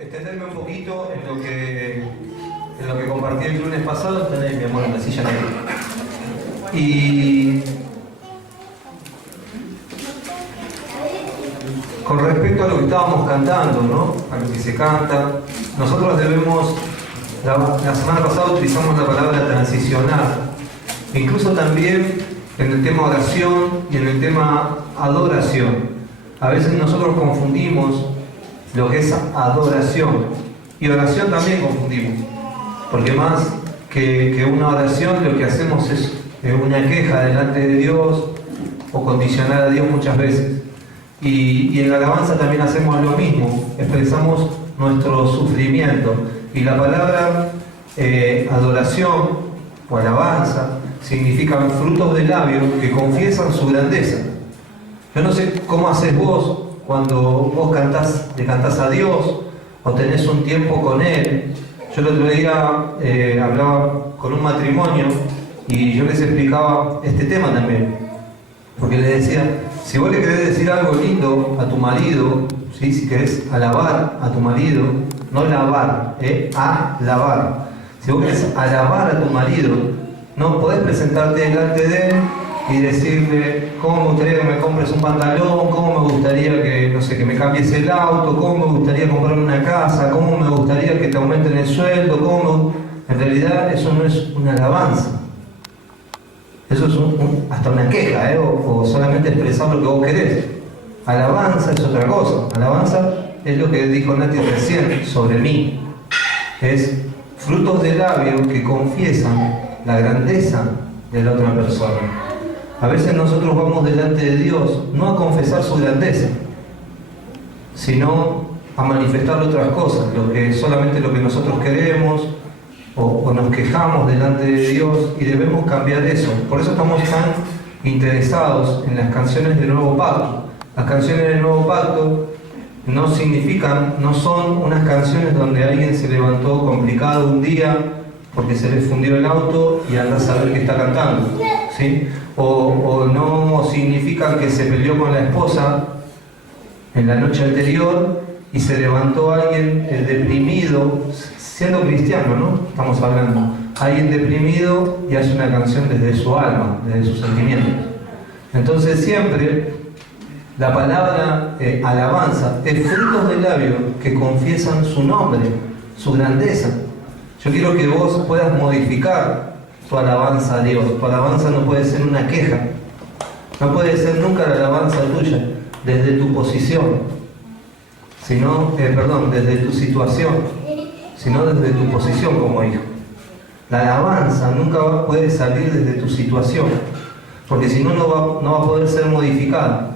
extenderme un poquito en lo que compartí el lunes pasado. Tenés, mi amor, en la silla negra. Y con respecto a lo que estábamos cantando, ¿no? A lo que se canta, nosotros debemos, la semana pasada utilizamos la palabra transicionar, incluso también en el tema oración y en el tema adoración. A veces nosotros confundimos lo que es adoración y oración también confundimos, porque más que una oración lo que hacemos es una queja delante de Dios o condicionar a Dios muchas veces. Y en la alabanza también hacemos lo mismo, expresamos nuestro sufrimiento. Y la palabra adoración o alabanza significan frutos de labios que confiesan su grandeza. Yo no sé cómo haces vos cuando vos le cantás a Dios o tenés un tiempo con Él. Yo el otro día hablaba con un matrimonio y yo les explicaba este tema también, porque les decía, si vos le querés decir algo lindo a tu marido, ¿sí? Si querés alabar a tu marido, no lavar, alabar. Si vos querés alabar a tu marido, no podés presentarte delante de él y decirle cómo me gustaría que me compres un pantalón, cómo me gustaría que, no sé, que me cambies el auto, cómo me gustaría comprar una casa, cómo me gustaría que te aumenten el sueldo, En realidad eso no es una alabanza. Eso es hasta una queja, o solamente expresar lo que vos querés. Alabanza es otra cosa. Alabanza es lo que dijo Nati recién sobre mí. Es frutos de labios que confiesan la grandeza de la otra persona. A veces nosotros vamos delante de Dios no a confesar su grandeza, sino a manifestar otras cosas, solamente lo que nosotros queremos, o nos quejamos delante de Dios, y debemos cambiar eso. Por eso estamos tan interesados en las canciones del Nuevo Pacto. Las canciones del Nuevo Pacto no son unas canciones donde alguien se levantó complicado un día porque se le fundió el auto y anda a saber qué está cantando, ¿sí? O no significan que se peleó con la esposa en la noche anterior y se levantó alguien deprimido, siendo cristiano, ¿no? Estamos hablando. Alguien deprimido y hace una canción desde su alma, desde sus sentimientos. Entonces siempre la palabra alabanza es frutos de labios que confiesan su nombre, su grandeza. Yo quiero que vos puedas modificar tu alabanza a Dios. Tu alabanza no puede ser una queja. No puede ser nunca la alabanza tuya desde tu posición, desde tu situación, sino desde tu posición como hijo. La alabanza nunca puede salir desde tu situación, porque si no, no va a poder ser modificada.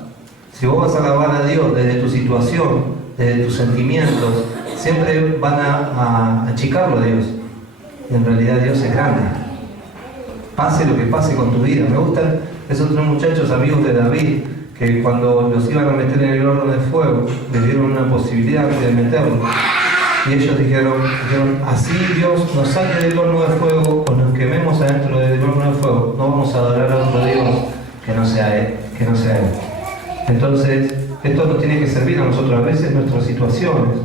Si vos vas a alabar a Dios desde tu situación, desde tus sentimientos, siempre van a achicarlo a Dios. Y en realidad Dios es grande. Pase lo que pase con tu vida. Me gustan esos tres muchachos amigos de David, que cuando los iban a meter en el horno de fuego, les dieron una posibilidad de meterlos. Y ellos dijeron, así Dios nos saque del horno de fuego o nos quememos adentro del horno de fuego, no vamos a adorar a otro Dios que no sea Él. Entonces, esto nos tiene que servir a nosotros. A veces nuestras situaciones,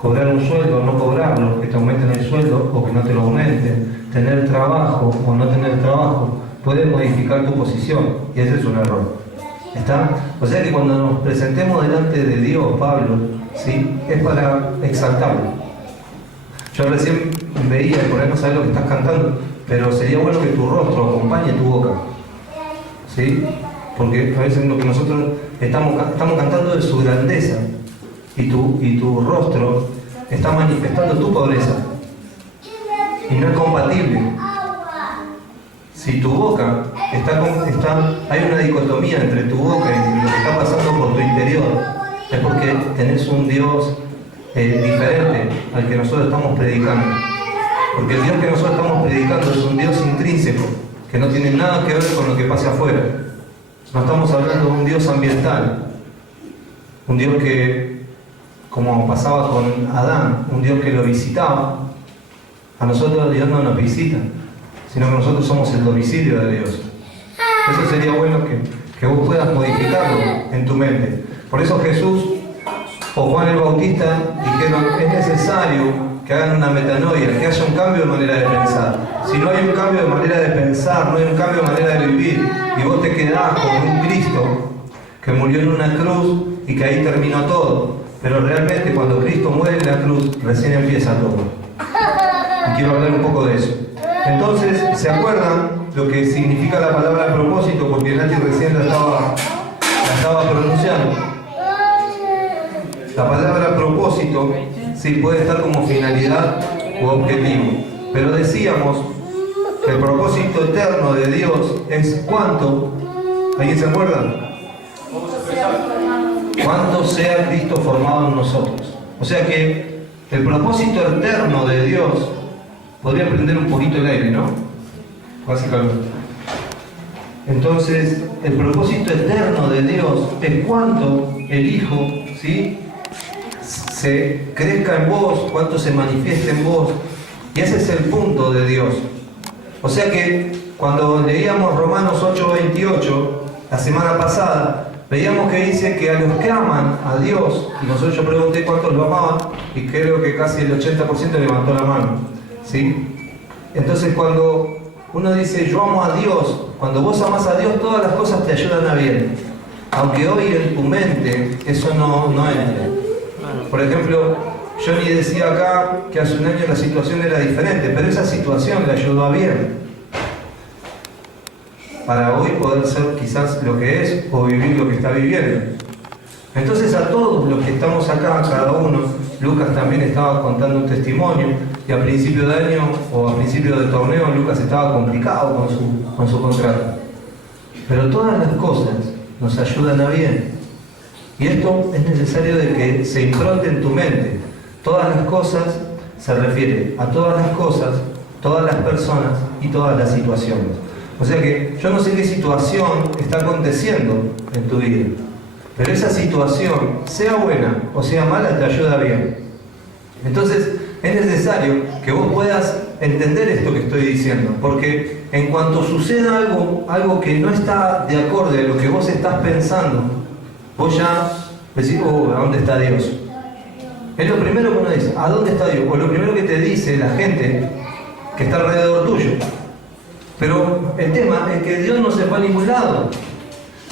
cobrar un sueldo o no cobrarlo, que te aumenten el sueldo o que no te lo aumenten, tener trabajo o no tener trabajo, puede modificar tu posición, y ese es un error. ¿Está? O sea que cuando nos presentemos delante de Dios, Pablo, ¿sí? Es para exaltarlo. Yo recién veía, por ahí no sabes lo que estás cantando, pero sería bueno que tu rostro acompañe tu boca, ¿sí? Porque a veces lo que nosotros estamos cantando es su grandeza, y tu rostro está manifestando tu pobreza, y no es compatible. Si tu boca hay una dicotomía entre tu boca y lo que está pasando por tu interior, es porque tenés un Dios diferente al que nosotros estamos predicando. Porque el Dios que nosotros estamos predicando es un Dios intrínseco, que no tiene nada que ver con lo que pasa afuera. No estamos hablando de un Dios ambiental, un Dios que, como pasaba con Adán, un Dios que lo visitaba. A nosotros Dios no nos visita, sino que nosotros somos el domicilio de Dios. Eso sería bueno que vos puedas modificarlo en tu mente. Por eso Jesús o Juan el Bautista dijeron, es necesario que hagan una metanoia, que haya un cambio de manera de pensar. Si no hay un cambio de manera de pensar, no hay un cambio de manera de vivir, y vos te quedás con un Cristo que murió en una cruz y que ahí terminó todo. Pero realmente cuando Cristo muere en la cruz, recién empieza todo. Y quiero hablar un poco de eso. Entonces, ¿se acuerdan lo que significa la palabra propósito? Porque Nati recién la estaba pronunciando. La palabra propósito sí puede estar como finalidad u objetivo. Pero decíamos que el propósito eterno de Dios es cuánto. ¿Alguien se acuerda? Cuánto sea Cristo formado en nosotros. O sea que el propósito eterno de Dios, podría prender un poquito el aire, ¿no? Básicamente. Entonces, el propósito eterno de Dios es cuánto el Hijo, ¿sí?, se crezca en vos, cuánto se manifieste en vos. Y ese es el punto de Dios. O sea que cuando leíamos Romanos 8:28, la semana pasada, veíamos que dice que a los que aman a Dios, y nosotros yo pregunté cuántos lo amaban, y creo que casi el 80% levantó la mano, ¿sí? Entonces cuando uno dice yo amo a Dios, cuando vos amás a Dios, todas las cosas te ayudan a bien. Aunque hoy en tu mente eso no entre. Por ejemplo, Johnny decía acá que hace un año la situación era diferente, pero esa situación le ayudó a bien. Para hoy poder ser quizás lo que es o vivir lo que está viviendo. Entonces a todos los que estamos acá, cada uno, Lucas también estaba contando un testimonio, y a principio de año o a principio del torneo Lucas estaba complicado con su contrato. Pero todas las cosas nos ayudan a bien. Y esto es necesario de que se impronte en tu mente. Todas las cosas se refiere a todas las cosas, todas las personas y todas las situaciones. O sea que yo no sé qué situación está aconteciendo en tu vida, pero esa situación, sea buena o sea mala, te ayuda bien. Entonces es necesario que vos puedas entender esto que estoy diciendo, porque en cuanto suceda algo que no está de acorde a lo que vos estás pensando, vos ya decís, ¿a dónde está Dios? Es lo primero que uno dice, ¿a dónde está Dios? O lo primero que te dice la gente que está alrededor tuyo. Pero el tema es que Dios no se fue a ningún lado.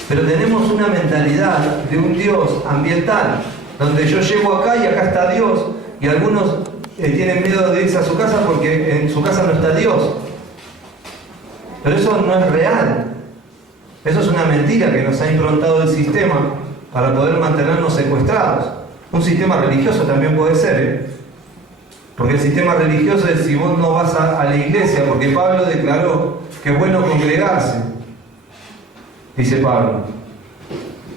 Pero tenemos una mentalidad de un Dios ambiental, donde yo llego acá y acá está Dios, y algunos tienen miedo de irse a su casa porque en su casa no está Dios. Pero eso no es real. Eso es una mentira que nos ha improntado el sistema para poder mantenernos secuestrados. Un sistema religioso también puede ser, ¿eh? Porque el sistema religioso es si vos no vas a la iglesia, porque Pablo declaró que es bueno congregarse, dice Pablo.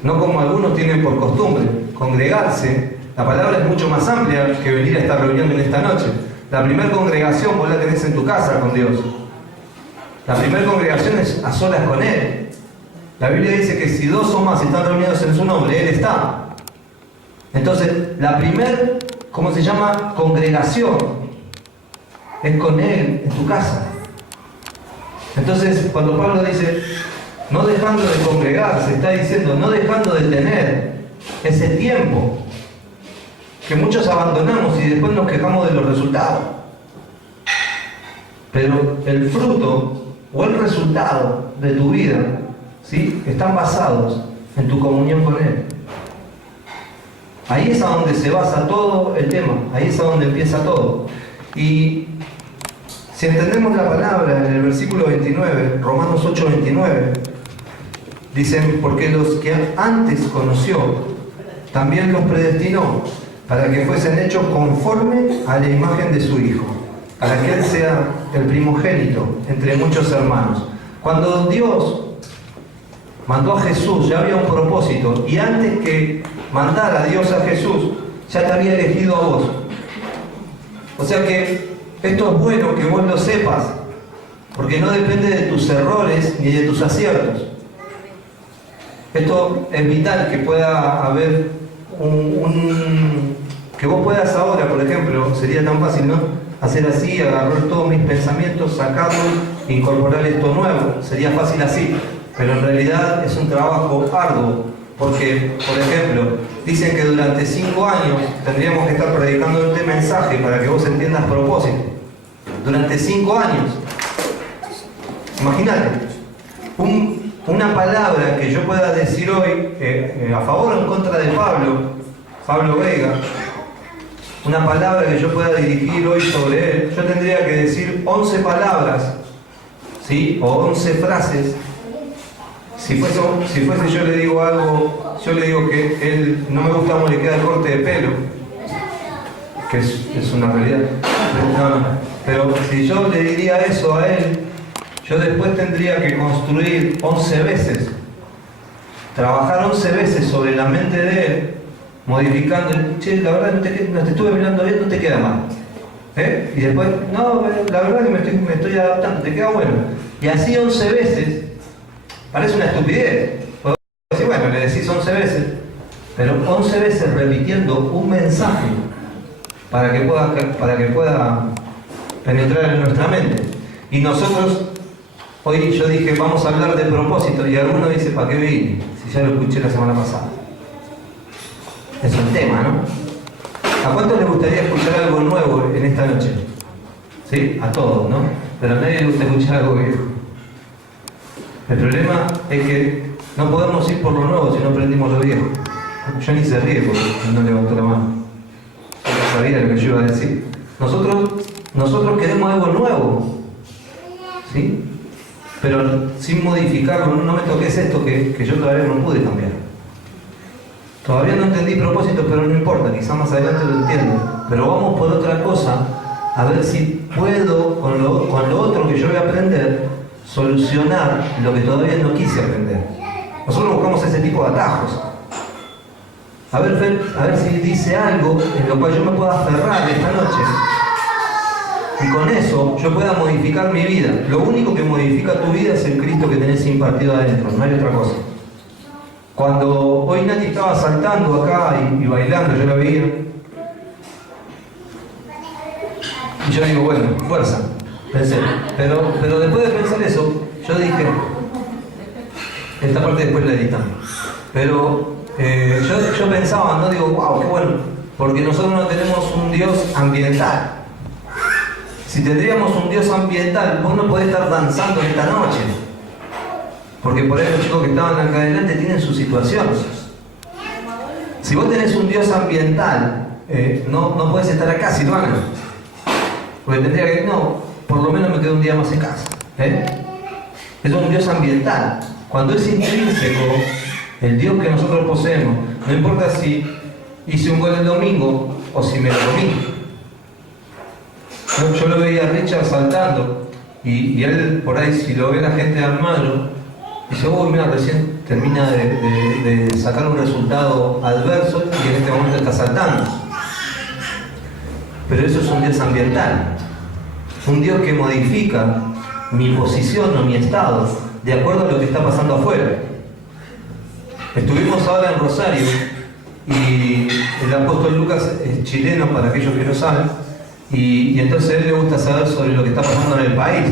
No como algunos tienen por costumbre, congregarse. La palabra es mucho más amplia que venir a esta reunión en esta noche. La primera congregación vos la tenés en tu casa con Dios. La primera congregación es a solas con Él. La Biblia dice que si dos o más están reunidos en su nombre, Él está. Entonces, la primera, ¿cómo se llama? Congregación. Es con Él, en tu casa. Entonces, cuando Pablo dice, no dejando de congregarse, está diciendo, no dejando de tener ese tiempo que muchos abandonamos y después nos quejamos de los resultados. Pero el fruto o el resultado de tu vida, ¿sí?, están basados en tu comunión con Él. Ahí es a donde se basa todo el tema, ahí es a donde empieza todo. Y si entendemos la palabra en el versículo 29, Romanos 8:29, dicen, porque los que antes conoció, también los predestinó, para que fuesen hechos conforme a la imagen de su Hijo, para que Él sea el primogénito entre muchos hermanos. Cuando Dios mandó a Jesús, ya había un propósito, y antes que mandara a Dios a Jesús, ya te había elegido a vos. O sea que esto es bueno que vos lo sepas, porque no depende de tus errores ni de tus aciertos. Esto es vital, que pueda haber que vos puedas ahora, por ejemplo, sería tan fácil, ¿no?, hacer así, agarrar todos mis pensamientos, sacarlos, incorporar esto nuevo. Sería fácil así, pero en realidad es un trabajo arduo, Porque, por ejemplo, dicen que durante 5 años tendríamos que estar predicando este mensaje para que vos entiendas propósito. Durante 5 años. Imagínate, una palabra que yo pueda decir hoy a favor o en contra de Pablo Vega, una palabra que yo pueda dirigir hoy sobre él, yo tendría que decir 11 palabras, ¿sí? O 11 frases. Si fuese yo le digo algo, yo le digo que él no me gusta cómo le queda el corte de pelo, que es una realidad. Pero si yo le diría eso a él, yo después tendría que construir 11 veces, trabajar 11 veces sobre la mente de él, modificando, che, la verdad no te estuve mirando bien, no te queda mal. Y después, no, la verdad que me estoy adaptando, te queda bueno. Y así 11 veces, parece una estupidez. Podemos decir, bueno, le decís 11 veces, pero 11 veces repitiendo un mensaje para que pueda penetrar en nuestra mente. Y nosotros, hoy yo dije, vamos a hablar de propósito, y alguno dice, ¿para qué vine? Si ya lo escuché la semana pasada. Es un tema, ¿no? ¿A cuántos les gustaría escuchar algo nuevo en esta noche? ¿Sí? A todos, ¿no? Pero a nadie le gusta escuchar algo viejo. El problema es que no podemos ir por lo nuevo si no aprendimos lo viejo. Yo ni se ríe porque no levantó la mano. No sabía lo que yo iba a decir. Nosotros queremos algo nuevo, ¿sí? Pero sin modificarlo. No me toques esto que yo todavía no pude cambiar. Todavía no entendí propósito, pero no importa, quizás más adelante lo entiendo. Pero vamos por otra cosa, a ver si puedo, con lo otro que yo voy a aprender, solucionar lo que todavía no quise aprender. Nosotros buscamos ese tipo de atajos. A ver si dice algo en lo cual yo me pueda aferrar esta noche. Y con eso yo pueda modificar mi vida. Lo único que modifica tu vida es el Cristo que tenés impartido adentro, no hay otra cosa. Cuando hoy Nati estaba saltando acá y bailando, yo la veía. Y yo digo, bueno, fuerza, pensé. Pero después de pensar eso, yo dije, esta parte después la editamos. Pero yo pensaba, no digo, wow, qué bueno, porque nosotros no tenemos un Dios ambiental. Si tendríamos un Dios ambiental, vos no podés estar danzando esta noche. Porque por ahí los chicos que estaban acá adelante tienen sus situaciones. Si vos tenés un Dios ambiental, no podés estar acá, Silvana. Porque tendría que, no, por lo menos me quedo un día más en casa. Es un Dios ambiental. Cuando es intrínseco, el Dios que nosotros poseemos, no importa si hice un gol el domingo o si me lo comí. Yo lo veía a Richard saltando y él por ahí, si lo ve la gente de Almagro, dice, uy, mira, recién termina de sacar un resultado adverso y en este momento está saltando. Pero eso es un Dios ambiental. Un Dios que modifica mi posición o mi estado de acuerdo a lo que está pasando afuera. Estuvimos ahora en Rosario y el apóstol Lucas es chileno, para aquellos que no saben, y entonces a él le gusta saber sobre lo que está pasando en el país.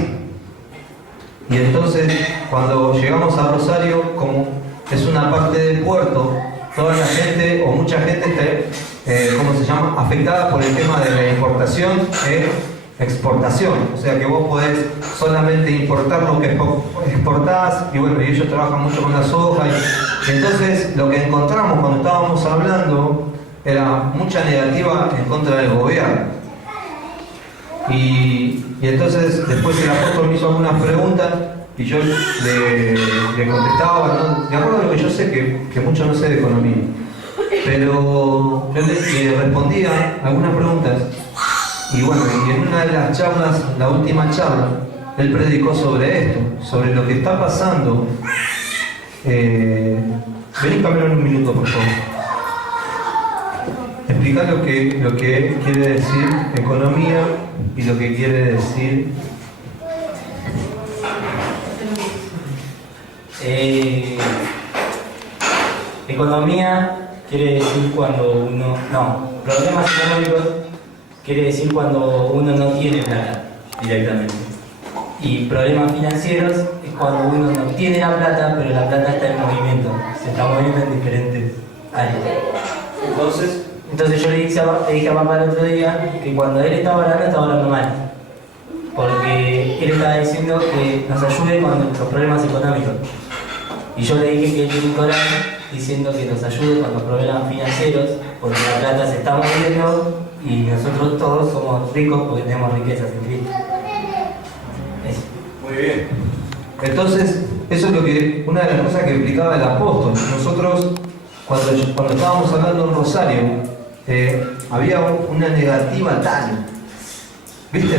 Y entonces, cuando llegamos a Rosario, como es una parte del puerto, toda la gente, o mucha gente está, ¿cómo se llama?, afectada por el tema de la importación e exportación. O sea que vos podés solamente importar lo que exportás, y bueno, y ellos trabajan mucho con la soja. Y entonces, lo que encontramos cuando estábamos hablando era mucha negativa en contra del gobierno. Y entonces después el apóstol me hizo algunas preguntas y yo le contestaba, ¿no? De acuerdo a lo que yo sé, que mucho no sé de economía, pero yo le respondía algunas preguntas. Y bueno, y en una de las charlas, la última charla, él predicó sobre esto, sobre lo que está pasando. Vení, Camilo, en un minuto, por favor. Explicar lo que quiere decir economía y lo que quiere decir economía quiere decir cuando uno problemas económicos quiere decir cuando uno no tiene plata directamente, y problemas financieros es cuando uno no tiene la plata, pero la plata está en movimiento, se está moviendo en diferentes áreas. Entonces yo le dije a papá el otro día que cuando él estaba hablando mal. Porque él estaba diciendo que nos ayude con nuestros problemas económicos. Y yo le dije que él tiene que orar diciendo que nos ayude con los problemas financieros, porque la plata se está moviendo y nosotros todos somos ricos porque tenemos riquezas en Cristo. Eso. Muy bien. Entonces, eso es una de las cosas que explicaba el apóstol. Nosotros, cuando estábamos hablando en Rosario, había una negativa tal, ¿viste?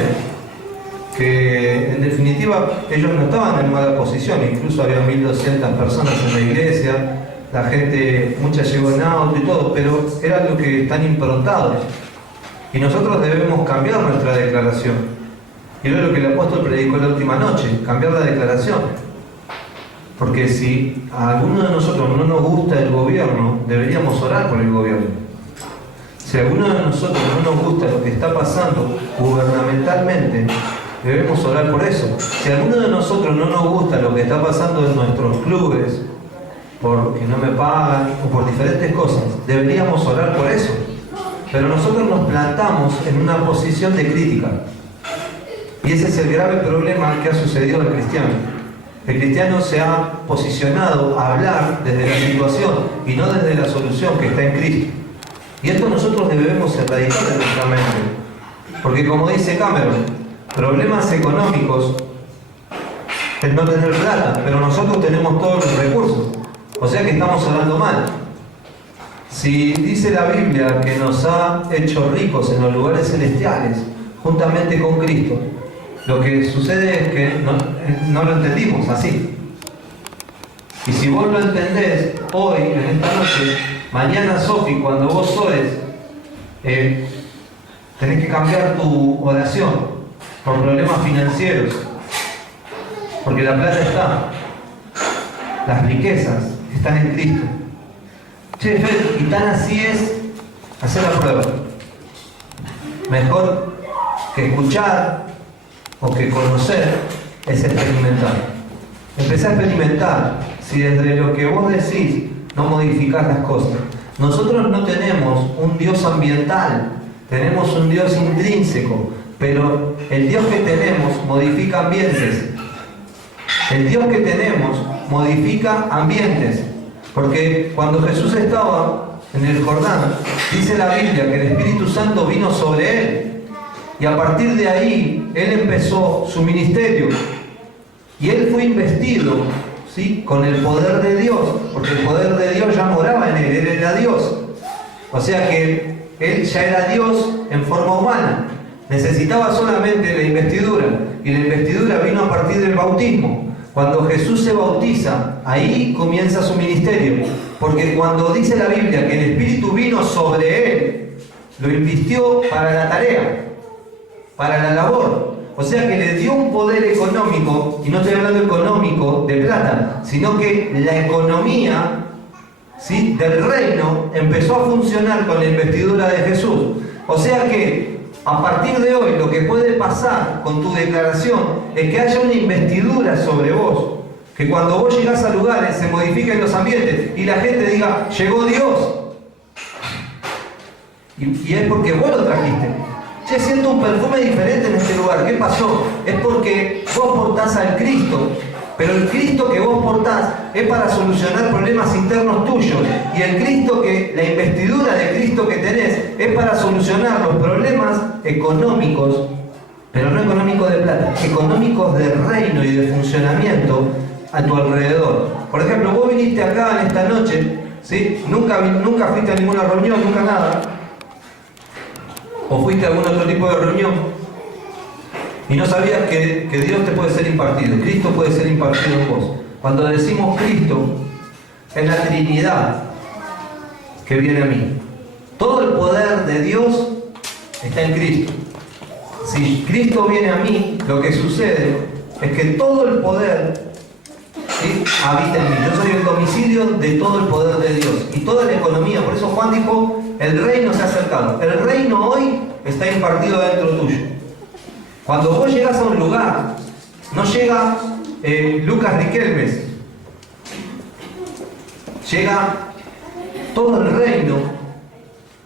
Que en definitiva ellos no estaban en mala posición, incluso había 1200 personas en la iglesia, la gente, mucha llegó en auto y todo, pero era lo que están improntados. Y nosotros debemos cambiar nuestra declaración. Y es lo que el apóstol predicó la última noche, cambiar la declaración. Porque si a alguno de nosotros no nos gusta el gobierno, deberíamos orar por el gobierno. Si a alguno de nosotros no nos gusta lo que está pasando gubernamentalmente, debemos orar por eso. Si a alguno de nosotros no nos gusta lo que está pasando en nuestros clubes, porque no me pagan o por diferentes cosas, deberíamos orar por eso. Pero nosotros nos plantamos en una posición de crítica. Y ese es el grave problema que ha sucedido al cristiano. El cristiano se ha posicionado a hablar desde la situación y no desde la solución que está en Cristo. Y esto nosotros debemos erradicar de nuestra mente. Porque como dice Cameron, problemas económicos es no tener plata, pero nosotros tenemos todos los recursos. O sea que estamos hablando mal. Si dice la Biblia que nos ha hecho ricos en los lugares celestiales, juntamente con Cristo, lo que sucede es que no lo entendimos así. Y si vos lo entendés hoy, en esta noche, mañana, Sofi, cuando vos ores, tenés que cambiar tu oración por problemas financieros, porque la plata está, las riquezas están en Cristo. Che, Fer, y tan así es hacer la prueba. Mejor que escuchar o que conocer es experimentar. Empecé a experimentar. Si desde lo que vos decís no modificás las cosas. Nosotros no tenemos un Dios ambiental, tenemos un Dios intrínseco, pero el Dios que tenemos modifica ambientes. El Dios que tenemos modifica ambientes. Porque cuando Jesús estaba en el Jordán, dice la Biblia que el Espíritu Santo vino sobre él. Y a partir de ahí, él empezó su ministerio. Y él fue investido, ¿sí?, con el poder de Dios. Porque el poder de Dios ya moraba en él era Dios. O sea que él ya era Dios en forma humana. Necesitaba solamente la investidura. Y la investidura vino a partir del bautismo. Cuando Jesús se bautiza, ahí comienza su ministerio. Porque cuando dice la Biblia que el Espíritu vino sobre él, lo invistió para la tarea, para la labor. O sea que le dio un poder económico, y no estoy hablando económico de plata, sino que la economía, ¿sí?, del reino empezó a funcionar con la investidura de Jesús. O sea que a partir de hoy lo que puede pasar con tu declaración es que haya una investidura sobre vos. Que cuando vos llegás a lugares se modifiquen los ambientes y la gente diga, llegó Dios. Y es porque vos lo trajiste. Che, siento un perfume diferente en este lugar. ¿Qué pasó? Es porque vos portás al Cristo. Pero el Cristo que vos portás es para solucionar problemas internos tuyos. Y el Cristo la investidura de Cristo que tenés es para solucionar los problemas económicos, pero no económicos de plata, económicos de reino y de funcionamiento a tu alrededor. Por ejemplo, vos viniste acá en esta noche, ¿sí? Nunca fuiste a ninguna reunión, nunca nada. O fuiste a algún otro tipo de reunión. Y no sabías que Dios te puede ser impartido, Cristo puede ser impartido en vos. Cuando decimos Cristo, es la Trinidad que viene a mí. Todo el poder de Dios está en Cristo. Si Cristo viene a mí, lo que sucede es que todo el poder, ¿sí?, habita en mí. Yo soy el domicilio de todo el poder de Dios y toda la economía. Por eso Juan dijo, el reino se ha acercado. El reino hoy está impartido dentro tuyo. Cuando vos llegas a un lugar, no llega Lucas Riquelmes. Llega todo el reino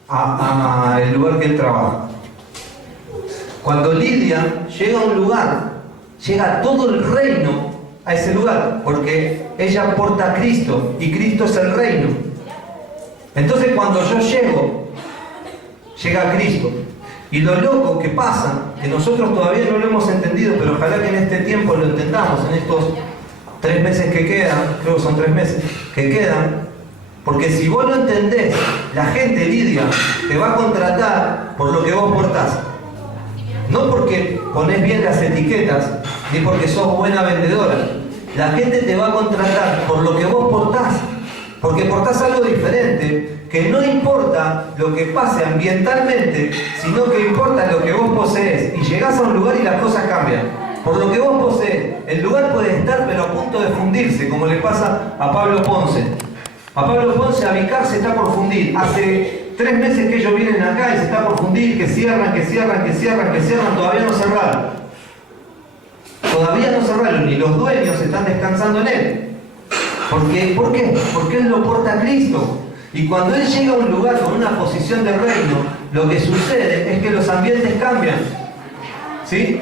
a el lugar que él trabaja. Cuando Lidia llega a un lugar, llega todo el reino a ese lugar, porque ella porta a Cristo y Cristo es el reino. Entonces cuando yo llego, llega Cristo. Y lo loco que pasa, que nosotros todavía no lo hemos entendido, pero ojalá que en este tiempo lo entendamos, en estos 3 meses que quedan, creo que son 3 meses, que quedan, porque si vos no entendés, la gente, Lidia, te va a contratar por lo que vos portás. No porque ponés bien las etiquetas, ni porque sos buena vendedora. La gente te va a contratar por lo que vos portás, porque portás algo diferente, que no importa lo que pase ambientalmente, sino que importa lo que vos posees. Y llegás a un lugar y las cosas cambian. Por lo que vos posees, el lugar puede estar pero a punto de fundirse, como le pasa a Pablo Ponce. A Pablo Ponce, a Vicar se está por fundir. Hace 3 meses que ellos vienen acá y se está por fundir, que cierran, todavía no cerraron. Todavía no cerraron, y los dueños están descansando en él. ¿Por qué? Porque él lo porta a Cristo. Y cuando él llega a un lugar con una posición de reino, lo que sucede es que los ambientes cambian. ¿Sí?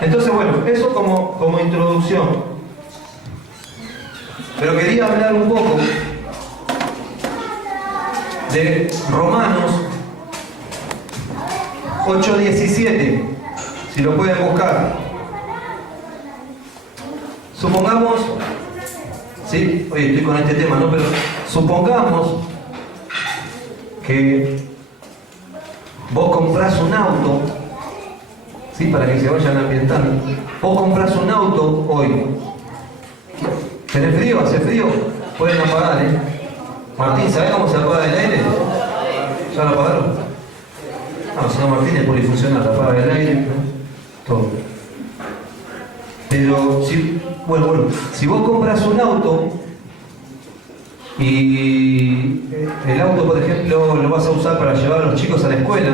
Entonces, bueno, eso como introducción. Pero quería hablar un poco de Romanos 8:17, si lo pueden buscar. Supongamos, sí, hoy estoy con este tema, ¿no? Pero supongamos que vos comprás un auto, sí, para que se vayan ambientando. Vos comprás un auto hoy. ¿Tenés frío? ¿Hace frío? Pueden apagar, ¿eh? Martín, ¿sabés cómo se apaga el aire? ¿Ya lo apagaron? No, señor Martín es polifuncional, apaga el aire, ¿no? Todo. Pero, si vos compras un auto y el auto, por ejemplo, lo vas a usar para llevar a los chicos a la escuela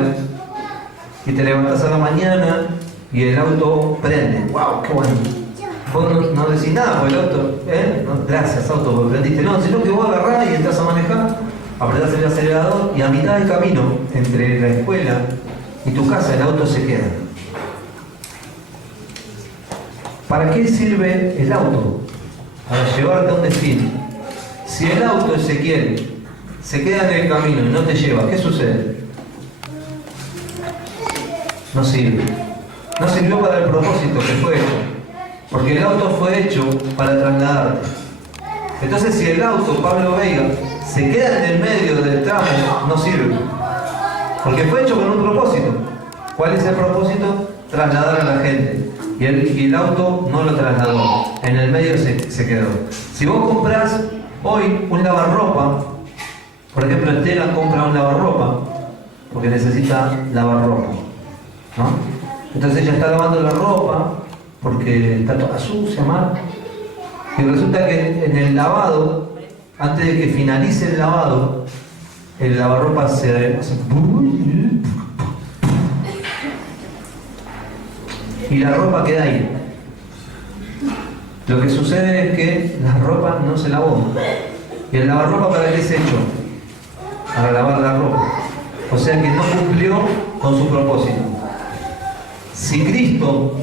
y te levantás a la mañana y el auto prende. ¡Wow! ¡Qué bueno! Vos no decís nada por el auto, ¿eh? No, gracias, auto, porque prendiste. No, sino que vos agarrás y entras a manejar, apretás el acelerador y a mitad del camino, entre la escuela y tu casa, el auto se queda. ¿Para qué sirve el auto? Para llevarte a un destino. Si el auto, Ezequiel, se queda en el camino y no te lleva, ¿qué sucede? No sirve. No sirvió para el propósito que fue hecho. Porque el auto fue hecho para trasladarte. Entonces, si el auto, Pablo Veiga, se queda en el medio del tramo, no sirve. Porque fue hecho con un propósito. ¿Cuál es el propósito? Trasladar a la gente. Y el auto no lo trasladó. En el medio se quedó. Si vos comprás hoy un lavarropa, por ejemplo, Estela compra un lavarropa porque necesita lavarropa, ¿no? Entonces ella está lavando la ropa porque está toda sucia, mal. Y resulta que en el lavado, antes de que finalice el lavado, el lavarropa se y la ropa queda ahí. Lo que sucede es que la ropa no se lavó. ¿Y el lavarropa para qué es hecho? Para lavar la ropa. O sea que no cumplió con su propósito. Si Cristo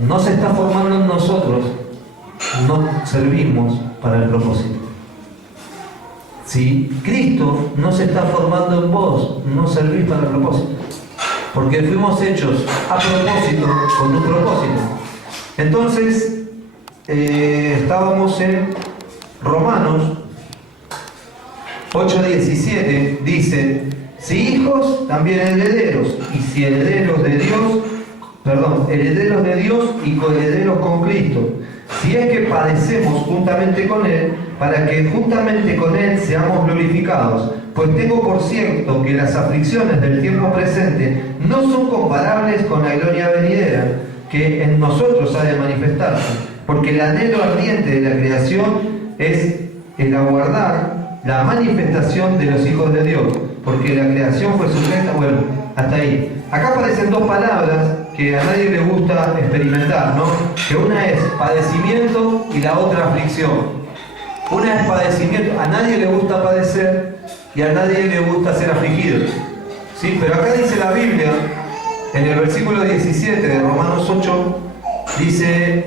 no se está formando en nosotros, no servimos para el propósito. Si Cristo no se está formando en vos, no servís para el propósito. Porque fuimos hechos a propósito, con un propósito. Entonces, estábamos en Romanos 8:17, dice: si hijos, también herederos, y si herederos de Dios y coherederos con Cristo, si es que padecemos juntamente con Él, para que juntamente con Él seamos glorificados. Pues tengo por cierto que las aflicciones del tiempo presente no son comparables con la gloria venidera, que en nosotros ha de manifestarse, porque el anhelo ardiente de la creación es el aguardar la manifestación de los hijos de Dios, porque la creación fue sujeta, bueno, hasta ahí. Acá aparecen dos palabras que a nadie le gusta experimentar, ¿no? Que una es padecimiento y la otra aflicción. Una es padecimiento, a nadie le gusta padecer y a nadie le gusta ser afligido. ¿Sí? Pero acá dice la Biblia, en el versículo 17 de Romanos 8, dice,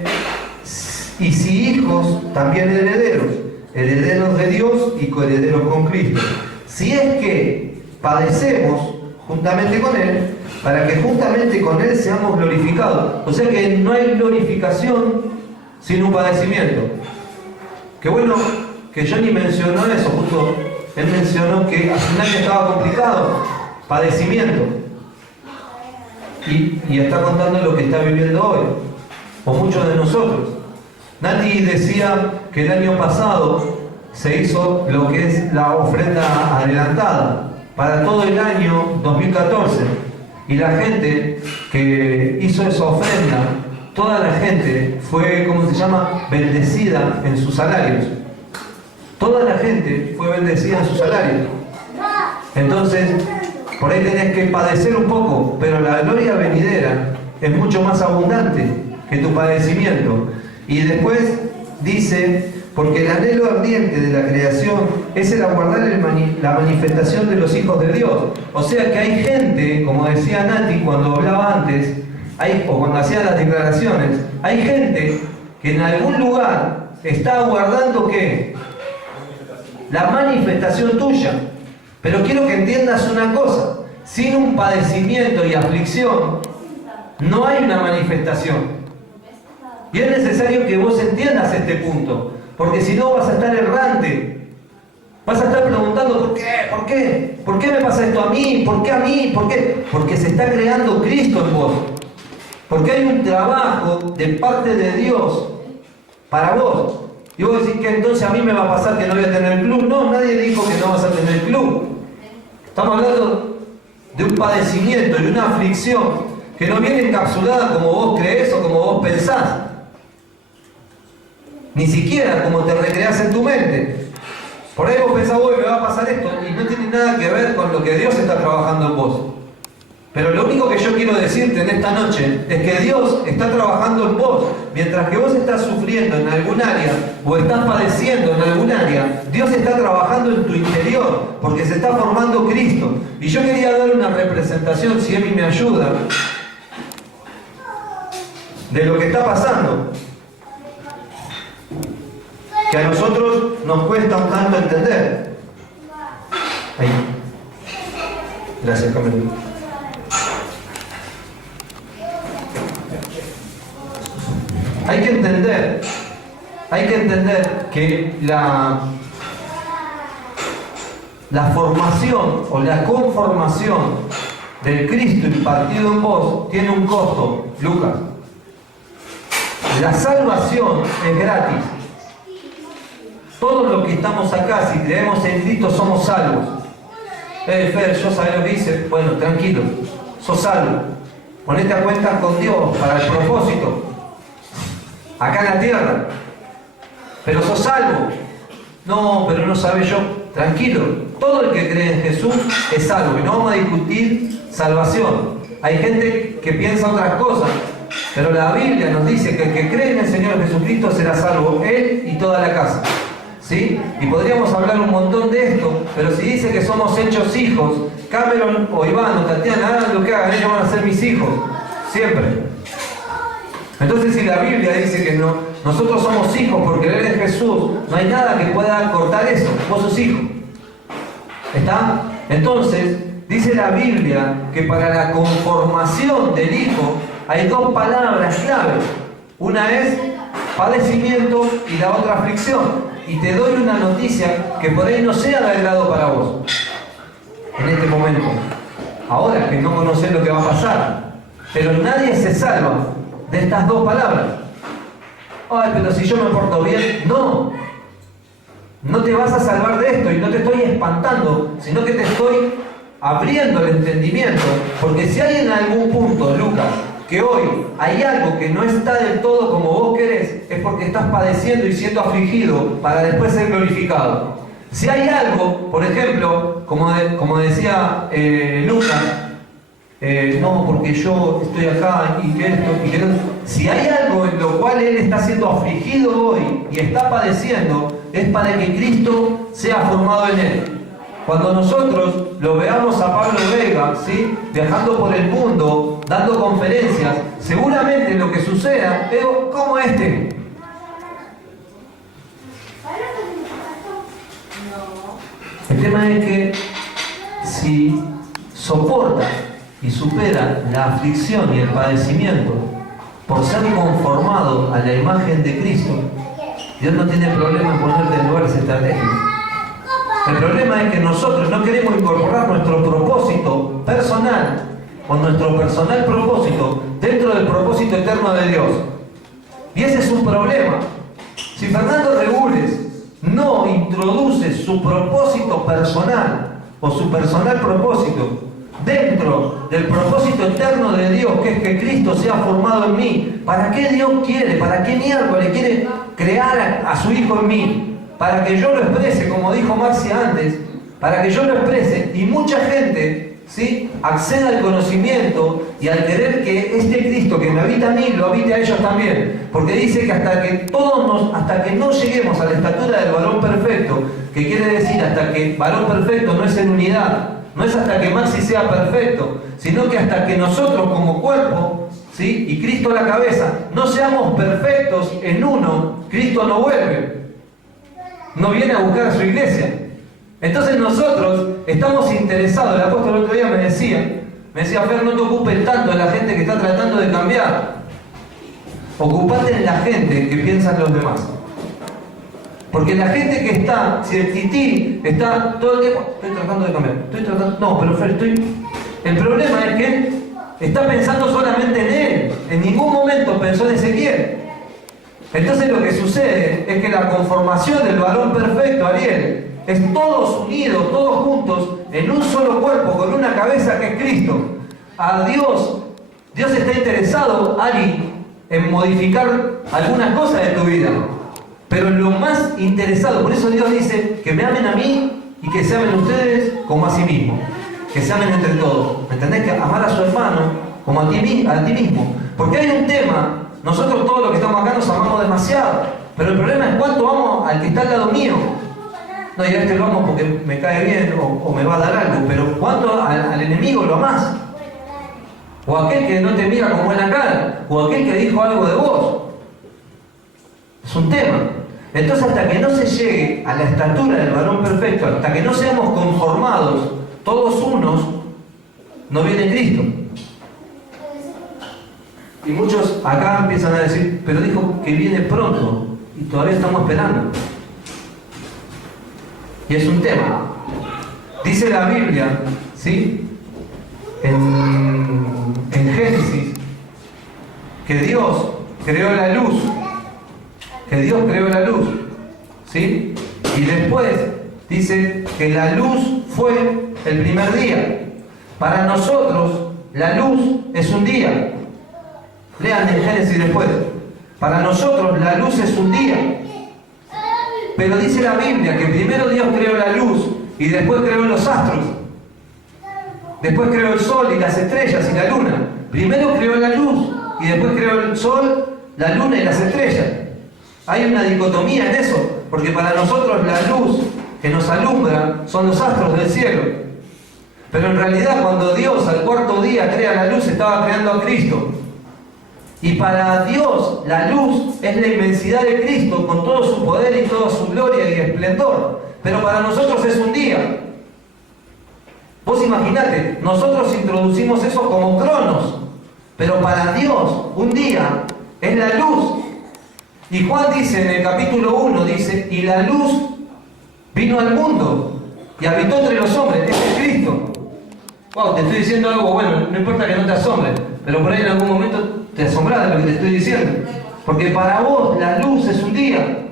y si hijos, también herederos, herederos de Dios y coherederos con Cristo. Si es que padecemos juntamente con Él, para que juntamente con Él seamos glorificados. O sea que no hay glorificación sin un padecimiento. Qué bueno que Johnny mencionó eso, justo él mencionó que al final estaba complicado, padecimiento. Y está contando lo que está viviendo hoy, o muchos de nosotros. Nati decía que el año pasado se hizo lo que es la ofrenda adelantada para todo el año 2014. Y la gente que hizo esa ofrenda, toda la gente fue, ¿cómo se llama?, bendecida en sus salarios. Toda la gente fue bendecida en sus salarios. Entonces, por ahí tenés que padecer un poco, pero la gloria venidera es mucho más abundante que tu padecimiento. Y después dice, porque el anhelo ardiente de la creación es el aguardar la manifestación de los hijos de Dios. O sea que hay gente, como decía Nati cuando hablaba antes, o cuando hacía las declaraciones, hay gente que en algún lugar está aguardando ¿qué? La manifestación tuya. Pero quiero que entiendas una cosa, sin un padecimiento y aflicción, no hay una manifestación. Y es necesario que vos entiendas este punto, porque si no vas a estar errante. Vas a estar preguntando ¿por qué? ¿Por qué? ¿Por qué me pasa esto a mí? ¿Por qué a mí? ¿Por qué? Porque se está creando Cristo en vos. Porque hay un trabajo de parte de Dios para vos. Y vos decís que entonces a mí me va a pasar que no voy a tener el club. No, nadie dijo que no vas a tener el club. Estamos hablando de un padecimiento, de una aflicción que no viene encapsulada como vos crees o como vos pensás. Ni siquiera como te recreás en tu mente. Por ahí vos pensás, me va a pasar esto, y no tiene nada que ver con lo que Dios está trabajando en vos. Pero lo único que yo quiero decirte en esta noche es que Dios está trabajando en vos. Mientras que vos estás sufriendo en algún área o estás padeciendo en algún área, Dios está trabajando en tu interior porque se está formando Cristo. Y yo quería dar una representación, si Emi me ayuda, de lo que está pasando, que a nosotros nos cuesta un tanto entender. Ahí. Gracias, Camilo. Hay que entender que la formación o la conformación del Cristo impartido en vos tiene un costo, Lucas. La salvación es gratis. Todos los que estamos acá, si creemos en Cristo, somos salvos. Fer, ¿yo sabés lo que dice? Bueno, tranquilo, sos salvo. Ponete a cuenta con Dios para el propósito. Acá en la tierra. Pero sos salvo. No, pero no sabes yo. Tranquilo. Todo el que cree en Jesús es salvo. Y no vamos a discutir salvación. Hay gente que piensa otras cosas. Pero la Biblia nos dice que el que cree en el Señor Jesucristo será salvo, él y toda la casa. ¿Sí? Y podríamos hablar un montón de esto, pero si dice que somos hechos hijos, Cameron o Iván o Tatiana, hagan lo que hagan, ellos van a ser mis hijos. Siempre. Entonces si la Biblia dice que no, nosotros somos hijos por creer en Jesús, no hay nada que pueda cortar eso. Vos sos hijo. ¿Está? Entonces, dice la Biblia que para la conformación del hijo hay dos palabras claves. Una es padecimiento y la otra aflicción. Y te doy una noticia que por ahí no sea de agrado para vos en este momento. Ahora que no conocés lo que va a pasar. Pero nadie se salva de estas dos palabras. Ay, pero si yo me porto bien, no. No te vas a salvar de esto y no te estoy espantando, sino que te estoy abriendo el entendimiento. Porque si hay en algún punto, Lucas, que hoy hay algo que no está del todo como vos querés, es porque estás padeciendo y siendo afligido para después ser glorificado. Si hay algo, por ejemplo, como decía Lucas, no, porque yo estoy acá y que esto y que lo otro. Si hay algo en lo cual él está siendo afligido hoy y está padeciendo, es para que Cristo sea formado en él. Cuando nosotros lo veamos a Pablo Vega, ¿sí?, viajando por el mundo, dando conferencias, seguramente lo que suceda es como este. El tema es que si soporta y supera la aflicción y el padecimiento por ser conformado a la imagen de Cristo, Dios no tiene problema en ponerte en lugares estratégicos. El problema es que nosotros no queremos incorporar nuestro propósito personal o nuestro personal propósito dentro del propósito eterno de Dios. Y ese es un problema. Si Fernando Regules no introduce su propósito personal o su personal propósito dentro del propósito eterno de Dios, que es que Cristo sea formado en mí, ¿para qué Dios quiere? ¿Para qué miércoles quiere crear a su Hijo en mí? Para que yo lo exprese, como dijo Maxi antes, para que yo lo exprese y mucha gente, ¿sí?, acceda al conocimiento y al querer que este Cristo que me habita a mí, lo habite a ellos también. Porque dice que hasta que no lleguemos a la estatura del varón perfecto, que quiere decir hasta que varón perfecto no es en unidad, no es hasta que Maxi sea perfecto, sino que hasta que nosotros como cuerpo, ¿sí?, y Cristo la cabeza, no seamos perfectos en uno, Cristo no vuelve. No viene a buscar a su iglesia. Entonces nosotros estamos interesados. El apóstol el otro día me decía, Fer, no te ocupes tanto de la gente que está tratando de cambiar. Ocupate en la gente que piensan los demás. Porque la gente que está, si el tití está todo el tiempo, estoy tratando de cambiar, no, pero Fer, el problema es que él está pensando solamente en él. En ningún momento pensó en Ezequiel. Entonces lo que sucede es que la conformación del varón perfecto, Ariel, es todos unidos, todos juntos, en un solo cuerpo, con una cabeza que es Cristo. A Dios está interesado, Ari, en modificar algunas cosas de tu vida. Pero lo más interesado, por eso Dios dice que me amen a mí y que se amen ustedes como a sí mismos. Que se amen entre todos. ¿Me entendés? Que amar a su hermano como a ti mismo. Porque hay un tema. Nosotros todos los que estamos acá nos amamos demasiado, pero el problema es cuánto amo al que está al lado mío. No, y a este lo amo porque me cae bien o me va a dar algo, pero cuánto al enemigo lo amás. O aquel que no te mira con buena cara, o aquel que dijo algo de vos. Es un tema. Entonces hasta que no se llegue a la estatura del varón perfecto, hasta que no seamos conformados todos unos, no viene Cristo. Y muchos acá empiezan a decir, pero dijo que viene pronto y todavía estamos esperando. Y es un tema. Dice la Biblia, ¿sí?, en Génesis, que Dios creó la luz. Que Dios creó la luz. ¿Sí? Y después dice que la luz fue el primer día. Para nosotros, la luz es un día. Lean en Génesis después. Para nosotros la luz es un día. Pero dice la Biblia que primero Dios creó la luz y después creó los astros. Después creó el sol y las estrellas y la luna. Primero creó la luz y después creó el sol, la luna y las estrellas. Hay una dicotomía en eso, porque para nosotros la luz que nos alumbra son los astros del cielo. Pero en realidad cuando Dios al cuarto día crea la luz estaba creando a Cristo. Y para Dios la luz es la inmensidad de Cristo con todo su poder y toda su gloria y esplendor. Pero para nosotros es un día. Vos imaginate, nosotros introducimos eso como cronos. Pero para Dios un día es la luz. Y Juan dice en el capítulo 1, dice, y la luz vino al mundo y habitó entre los hombres. Ese es Cristo. Wow, te estoy diciendo algo bueno, no importa que no te asombre, pero por ahí en algún momento te asombrás de lo que te estoy diciendo. Porque para vos la luz es un día.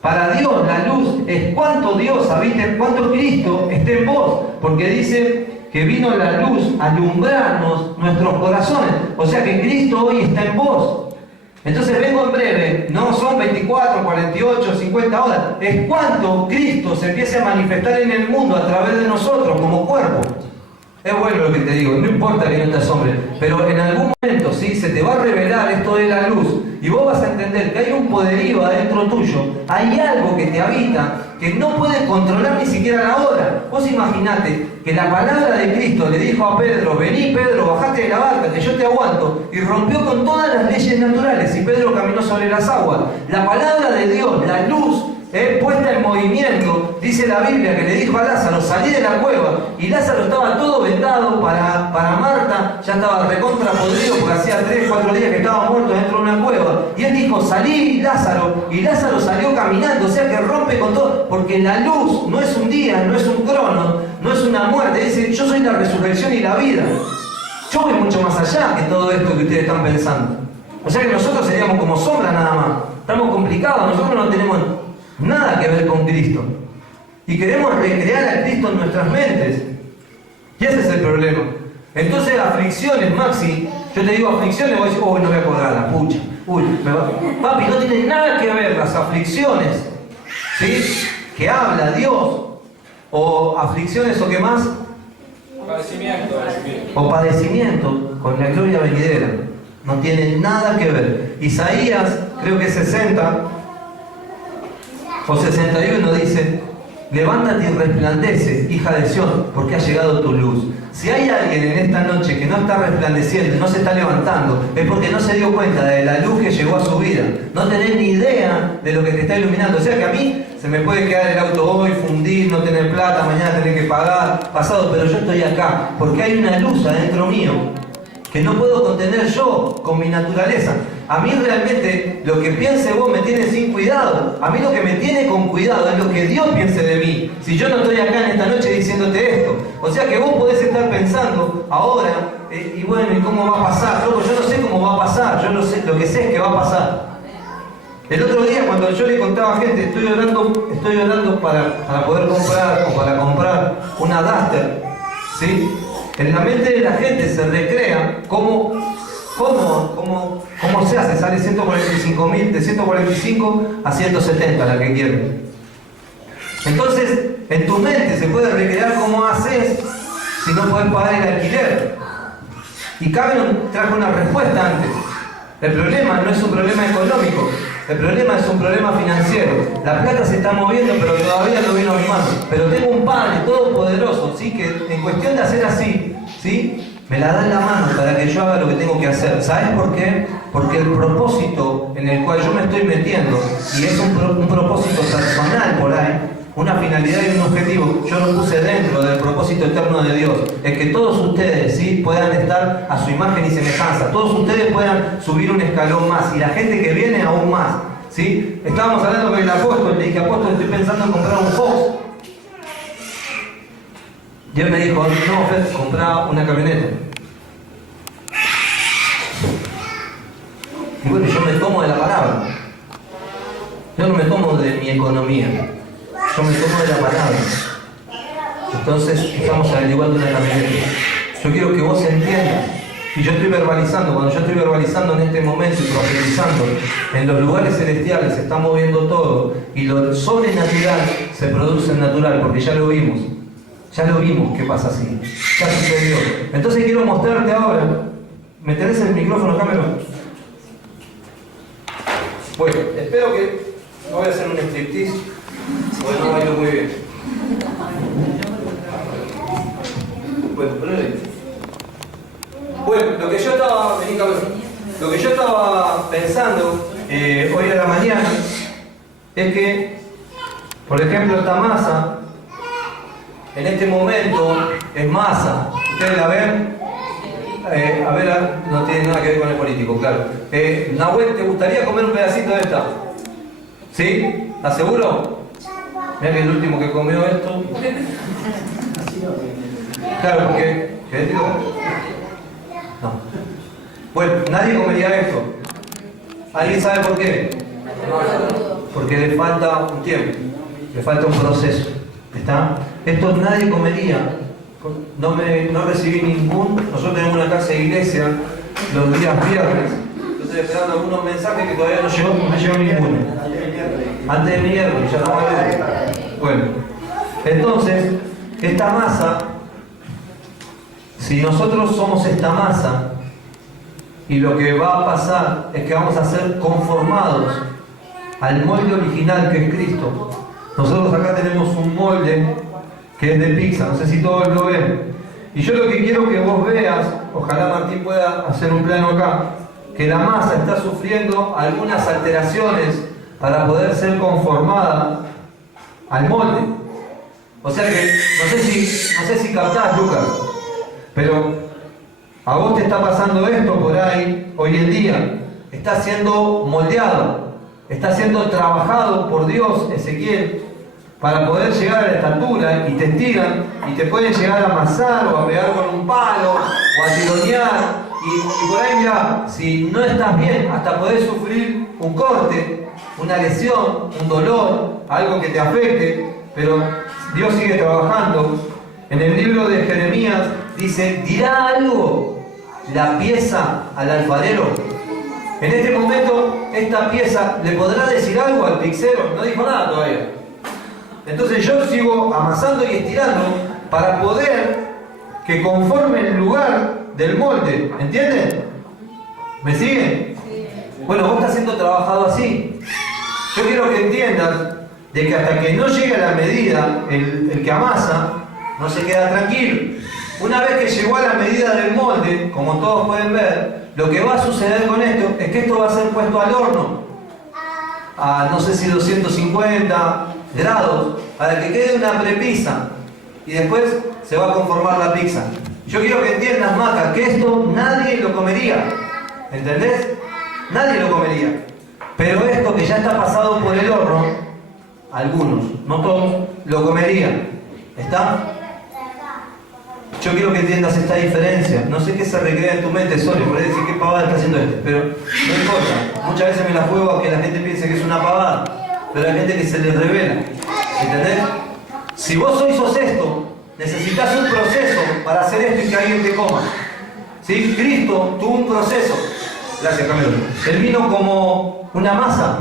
Para Dios la luz es cuánto Dios habita, cuánto Cristo esté en vos. Porque dice que vino la luz a alumbrarnos nuestros corazones. O sea que Cristo hoy está en vos. Entonces vengo en breve, no son 24, 48, 50 horas, es cuánto Cristo se empiece a manifestar en el mundo a través de nosotros como cuerpo. Es bueno lo que te digo, no importa que no te asombre, pero en algún momento ¿sí? Se te va a revelar esto de la luz y vos vas a entender que hay un poderío adentro tuyo, hay algo que te habita que no puedes controlar ni siquiera la hora. Vos imaginate que la palabra de Cristo le dijo a Pedro: vení Pedro, bajate de la barca que yo te aguanto, y rompió con todas las leyes naturales y Pedro caminó sobre las aguas. La palabra de Dios, la luz, puesta en movimiento, dice la Biblia que le dijo a Lázaro: salí de la cueva, y Lázaro estaba todo vendado. Para Marta ya estaba recontra podrido porque hacía 3, 4 días que estaba muerto dentro de una cueva, y él dijo: salí Lázaro, y Lázaro salió caminando. O sea que rompe con todo, porque la luz no es un día, no es un crono, no es una muerte. Dice: yo soy la resurrección y la vida. Yo voy mucho más allá que todo esto que ustedes están pensando. O sea que nosotros seríamos como sombra nada más. Estamos complicados, nosotros no tenemos nada que ver con Cristo. Y queremos recrear a Cristo en nuestras mentes. Y ese es el problema. Entonces, aflicciones, Maxi, yo te digo aflicciones, vos decís: uy, no voy a acordar la pucha. Uy, papi, no tiene nada que ver las aflicciones, ¿sí?, que habla Dios, o aflicciones, o qué más, o padecimiento con la gloria venidera. No tiene nada que ver. Isaías, creo que 60 o 61 dice: levántate y resplandece, hija de Sión, porque ha llegado tu luz. Si hay alguien en esta noche que no está resplandeciendo y no se está levantando, es porque no se dio cuenta de la luz que llegó a su vida. No tenés ni idea de lo que te está iluminando. O sea que a mí se me puede quedar el auto hoy, fundir, no tener plata, mañana tener que pagar, pasado, pero yo estoy acá porque hay una luz adentro mío que no puedo contener yo con mi naturaleza. A mí realmente lo que piense vos me tiene sin cuidado. A mí lo que me tiene con cuidado es lo que Dios piense de mí. Si yo no estoy acá en esta noche diciéndote esto. O sea que vos podés estar pensando ahora, y bueno, ¿y cómo va a pasar? Loco, yo no sé cómo va a pasar, yo no sé, lo que sé es que va a pasar. El otro día cuando yo le contaba a gente: estoy orando para poder comprar, o para comprar una Duster, ¿sí? En la mente de la gente se recrea cómo se hace. Sale 145.000, de 145 a 170 la que quieren. Entonces, en tu mente se puede recrear cómo haces si no puedes pagar el alquiler. Y Cameron trajo una respuesta antes. El problema no es un problema económico, el problema es un problema financiero. La plata se está moviendo, pero todavía no vino a mi mano. Pero tengo un Padre todopoderoso, ¿sí?, que en cuestión de hacer así, ¿sí?, me la da en la mano para que yo haga lo que tengo que hacer. ¿Sabes por qué? Porque el propósito en el cual yo me estoy metiendo, y es un propósito personal por ahí, una finalidad y un objetivo, yo lo puse dentro del propósito eterno de Dios, es que todos ustedes, ¿sí?, puedan estar a su imagen y semejanza, todos ustedes puedan subir un escalón más, y la gente que viene aún más, ¿sí? Estábamos hablando con el apóstol, le dije: apóstol, estoy pensando en comprar un Fox. Y él me dijo: no, Fed, comprá una camioneta. Y bueno, yo me tomo de la palabra. Yo no me tomo de mi economía, yo me tomo de la palabra. Entonces estamos averiguando una camioneta. Yo quiero que vos entiendas, y yo estoy verbalizando, cuando yo estoy verbalizando en este momento y profetizando, en los lugares celestiales se está moviendo todo, y lo sobrenatural se produce en natural, porque ya lo vimos que pasa así, ya sucedió. Entonces quiero mostrarte ahora. ¿Me tenés el micrófono, Cameron? Bueno, espero que no voy a hacer un striptease, porque no bailo muy bien. Bueno, lo que yo estaba pensando hoy a la mañana es que, por ejemplo, esta masa en este momento es masa. ¿Ustedes la ven? A ver, no tiene nada que ver con el político, claro. Nahuel, ¿te gustaría comer un pedacito de esta? ¿Sí? ¿Estás seguro? Mira que el último que comió esto. Claro, porque... No. Bueno, nadie comería esto. ¿Alguien sabe por qué? Porque le falta un tiempo, le falta un proceso. ¿Está? Esto nadie comería. No recibí ningún... Nosotros tenemos una casa de iglesia los días viernes. estoy esperando algunos mensajes que todavía no me llegó ninguno. Antes de miércoles, ya estamos en. Bueno, entonces, esta masa, si nosotros somos esta masa, y lo que va a pasar es que vamos a ser conformados al molde original que es Cristo. Nosotros acá tenemos un molde que es de pizza, no sé si todos lo ven. Y yo lo que quiero que vos veas, ojalá Martín pueda hacer un plano acá, que la masa está sufriendo algunas alteraciones para poder ser conformada al molde. O sea que, no sé si captás, Lucas, pero a vos te está pasando esto por ahí, hoy en día. Está siendo moldeado, está siendo trabajado por Dios, Ezequiel, para poder llegar a la estatura, y te estiran y te pueden llegar a amasar o a pegar con un palo o a tironear. Y por ahí, mira, si no estás bien, hasta podés sufrir un corte, una lesión, un dolor, algo que te afecte, pero Dios sigue trabajando. En el libro de Jeremías dice: ¿dirá algo la pieza al alfarero? En este momento, esta pieza le podrá decir algo al pixero. No dijo nada todavía. Entonces yo sigo amasando y estirando para poder que conforme el lugar del molde. ¿Entienden? ¿Me siguen? Bueno, vos estás siendo trabajado así. Yo quiero que entiendas de que hasta que no llegue a la medida el que amasa, no se queda tranquilo. Una vez que llegó a la medida del molde, como todos pueden ver, lo que va a suceder con esto es que esto va a ser puesto al horno a no sé si 250 grados para que quede una prepizza y después se va a conformar la pizza. Yo quiero que entiendas, Maca, que esto nadie lo comería. ¿Entendés? Nadie lo comería. Pero esto que ya está pasado por el horno, algunos, no todos, lo comerían. ¿Está? Yo quiero que entiendas esta diferencia. No sé qué se recrea en tu mente, Sole, por ahí decir qué pavada está haciendo esto, pero no importa. Muchas veces me la juego a que la gente piense que es una pavada, pero hay gente que se les revela. ¿Entendés? Si vos hoy sos esto, necesitas un proceso para hacer esto y que alguien te coma. ¿Sí? Cristo tuvo un proceso. Gracias, Camilo. Él vino como una masa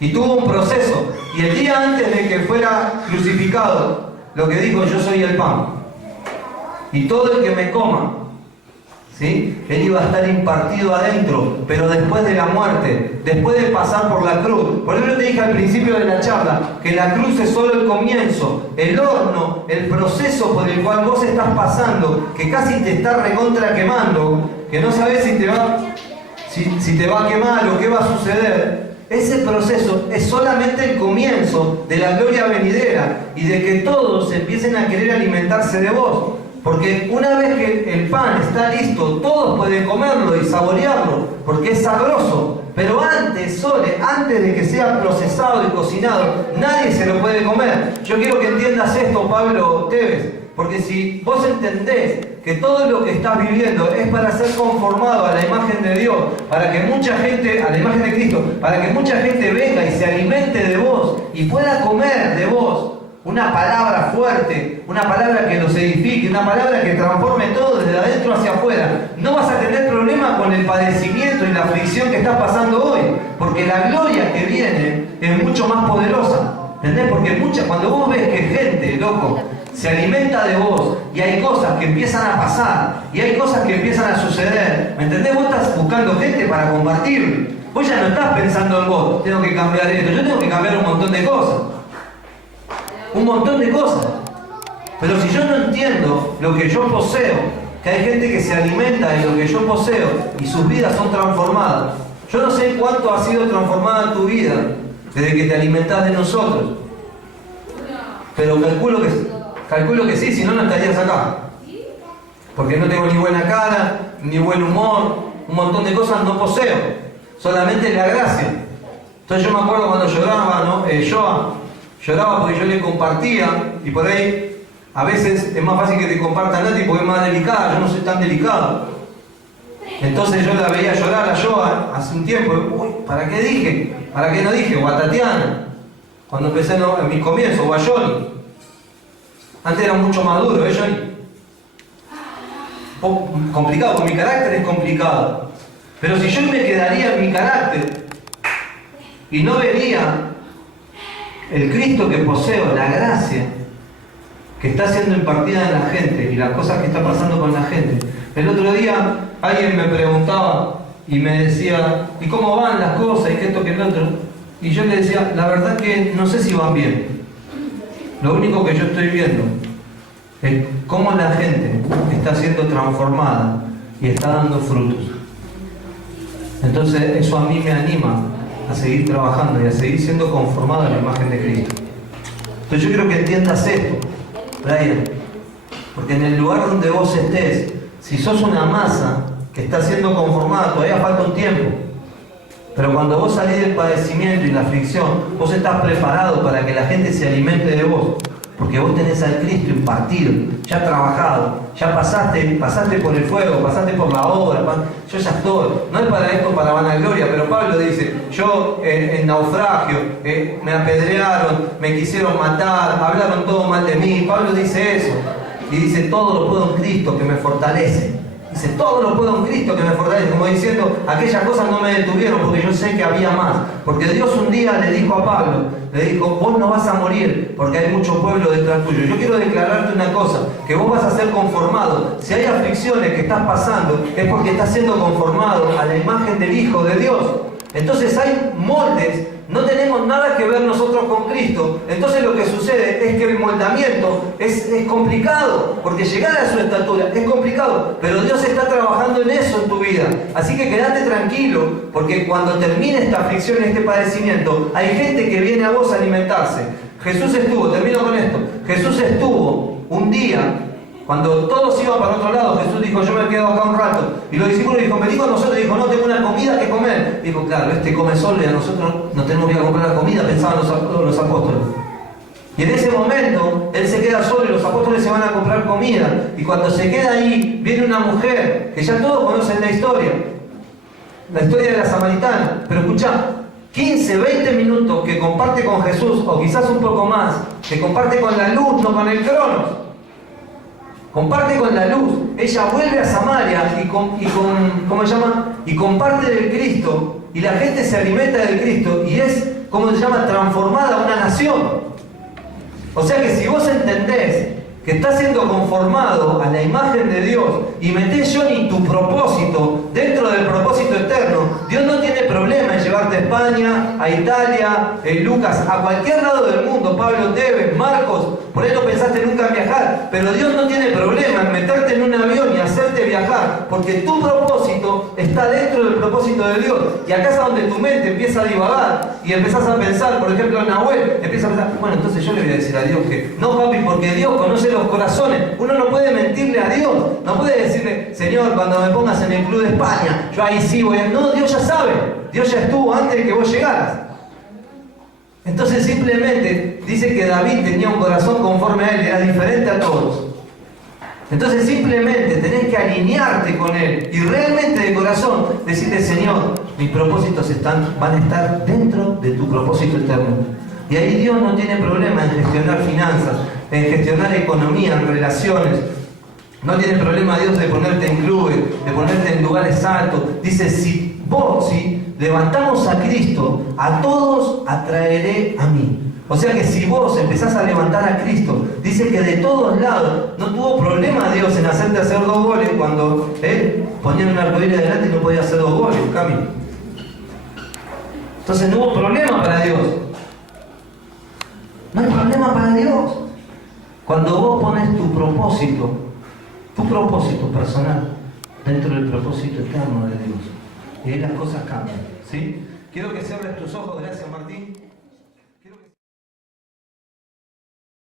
y tuvo un proceso. Y el día antes de que fuera crucificado, lo que dijo: yo soy el pan. Y todo el que me coma, ¿sí? Él iba a estar impartido adentro, pero después de la muerte, después de pasar por la cruz. Por eso te dije al principio de la charla que la cruz es solo el comienzo, el horno, el proceso por el cual vos estás pasando, que casi te está recontra quemando, que no sabes si te va a quemar o qué va a suceder. Ese proceso es solamente el comienzo de la gloria venidera y de que todos empiecen a querer alimentarse de vos. Porque una vez que el pan está listo, todos pueden comerlo y saborearlo, porque es sabroso. Pero antes, Sole, antes de que sea procesado y cocinado, nadie se lo puede comer. Yo quiero que entiendas esto, Pablo Tevez, porque si vos entendés que todo lo que estás viviendo es para ser conformado a la imagen de Dios, para que mucha gente, a la imagen de Cristo, para que mucha gente venga y se alimente de vos y pueda comer de vos, una palabra fuerte, una palabra que los edifique, una palabra que transforme todo desde adentro hacia afuera, no vas a tener problema con el padecimiento y la aflicción que estás pasando hoy, porque la gloria que viene es mucho más poderosa. ¿Entendés? Porque cuando vos ves que gente, loco, se alimenta de vos y hay cosas que empiezan a pasar y hay cosas que empiezan a suceder, ¿me entendés? Vos estás buscando gente para compartir. Vos ya no estás pensando en vos, tengo que cambiar esto, yo tengo que cambiar un montón de cosas. Un montón de cosas. Pero si yo no entiendo lo que yo poseo, que hay gente que se alimenta de lo que yo poseo y sus vidas son transformadas. Yo no sé cuánto ha sido transformada tu vida desde que te alimentás de nosotros. Pero calculo que sí, si no, no estarías acá. Porque no tengo ni buena cara, ni buen humor, un montón de cosas no poseo. Solamente la gracia. Entonces yo me acuerdo cuando lloraba, ¿no? Lloraba porque yo le compartía, y por ahí a veces es más fácil que te compartan a ti porque es más delicada. Yo no soy tan delicado. Entonces yo la veía llorar a Joa hace un tiempo. Uy, ¿para qué dije? ¿Para qué no dije? O a Tatiana, cuando empecé en mis comienzos, o a Johnny. Antes era mucho más duro, Johnny? Complicado, con mi carácter es complicado. Pero si yo me quedaría en mi carácter y no vería el Cristo que poseo, la gracia que está siendo impartida en la gente y las cosas que está pasando con la gente. El otro día alguien me preguntaba y me decía, ¿y cómo van las cosas? Y que esto, que el otro. Y yo le decía, la verdad que no sé si van bien. Lo único que yo estoy viendo es cómo la gente está siendo transformada y está dando frutos. Entonces eso a mí me anima a seguir trabajando y a seguir siendo conformado a la imagen de Cristo. Entonces yo quiero que entiendas esto, Brian, porque en el lugar donde vos estés, si sos una masa que está siendo conformada, todavía falta un tiempo, pero cuando vos salís del padecimiento y la aflicción, vos estás preparado para que la gente se alimente de vos, porque vos tenés al Cristo impartido, ya trabajado, ya pasaste por el fuego, pasaste por la obra, yo ya estoy. No es para esto, para vanagloria, pero Pablo dice, yo en naufragio, me apedrearon, me quisieron matar, hablaron todo mal de mí. Pablo dice eso, y dice, todo lo puedo en Cristo que me fortalece. Dice, todo lo puedo en Cristo que me fortalece, como diciendo, aquellas cosas no me detuvieron porque yo sé que había más. Porque Dios un día le dijo a Pablo, le dijo, vos no vas a morir porque hay mucho pueblo detrás tuyo. Yo quiero declararte una cosa, que vos vas a ser conformado. Si hay aflicciones que estás pasando, es porque estás siendo conformado a la imagen del Hijo de Dios. Entonces hay moldes, no tenemos nada que ver nosotros con Cristo. Entonces lo que sucede es que el moldamiento es complicado, porque llegar a su estatura es complicado, pero Dios está trabajando en eso en tu vida. Así que quédate tranquilo, porque cuando termine esta aflicción, este padecimiento, hay gente que viene a vos a alimentarse. Jesús estuvo, termino con esto, Jesús estuvo un día, cuando todos iban para otro lado, Jesús dijo, yo me quedo acá un rato. Y los discípulos dijo, vení con nosotros. Dijo, no, tengo una comida que comer. Dijo, claro, este come solo y a nosotros no tenemos que ir a comprar la comida, pensaban los apóstoles. Y en ese momento, él se queda solo y los apóstoles se van a comprar comida. Y cuando se queda ahí, viene una mujer, que ya todos conocen la historia de la samaritana. Pero escuchá, 15, 20 minutos que comparte con Jesús, o quizás un poco más, que comparte con la luz, no con el cronos. Comparte con la luz. Ella vuelve a Samaria ¿cómo se llama? Y comparte del Cristo. Y la gente se alimenta del Cristo. Y es, ¿cómo se llama? Transformada una nación. O sea que si vos entendés que estás siendo conformado a la imagen de Dios y metés, Johnny, tu propósito dentro del propósito eterno, Dios no tiene problema en llevarte a España, a Italia, Lucas, a cualquier lado del mundo, Pablo Tevez, Marcos, por ahí no pensaste nunca en viajar, pero Dios no tiene problema en meterte en un avión y hacerte viajar, porque tu propósito está dentro del propósito de Dios. Y acá es donde tu mente empieza a divagar y empezás a pensar, por ejemplo, en Nahuel, empieza a pensar, bueno, entonces yo le voy a decir a Dios que no, papi, porque Dios conoce los corazones. Uno no puede mentirle a Dios, no puede decirle, Señor, cuando me pongas en el club de España, yo ahí sí voy a... No, Dios ya sabe, Dios ya estuvo antes de que vos llegaras. Entonces simplemente dice que David tenía un corazón conforme a él, era diferente a todos. Entonces simplemente tenés que alinearte con él y realmente de corazón decirle, Señor, mis propósitos van a estar dentro de tu propósito eterno. Y ahí Dios no tiene problema en gestionar finanzas, en gestionar economía, en relaciones. No tiene problema Dios de ponerte en clubes, de ponerte en lugares altos. Dice, si levantamos a Cristo, a todos atraeré a mí. O sea que si vos empezás a levantar a Cristo, dice que de todos lados, no tuvo problema Dios en hacerte hacer 2 goles cuando ponían un arcoíris adelante y no podía hacer 2 goles, Cami. Entonces no hubo problema para Dios. No hay problema para Dios. Cuando vos pones tu propósito personal dentro del propósito eterno de Dios, y ahí las cosas cambian, ¿sí? Quiero que cierres tus ojos, gracias Martín.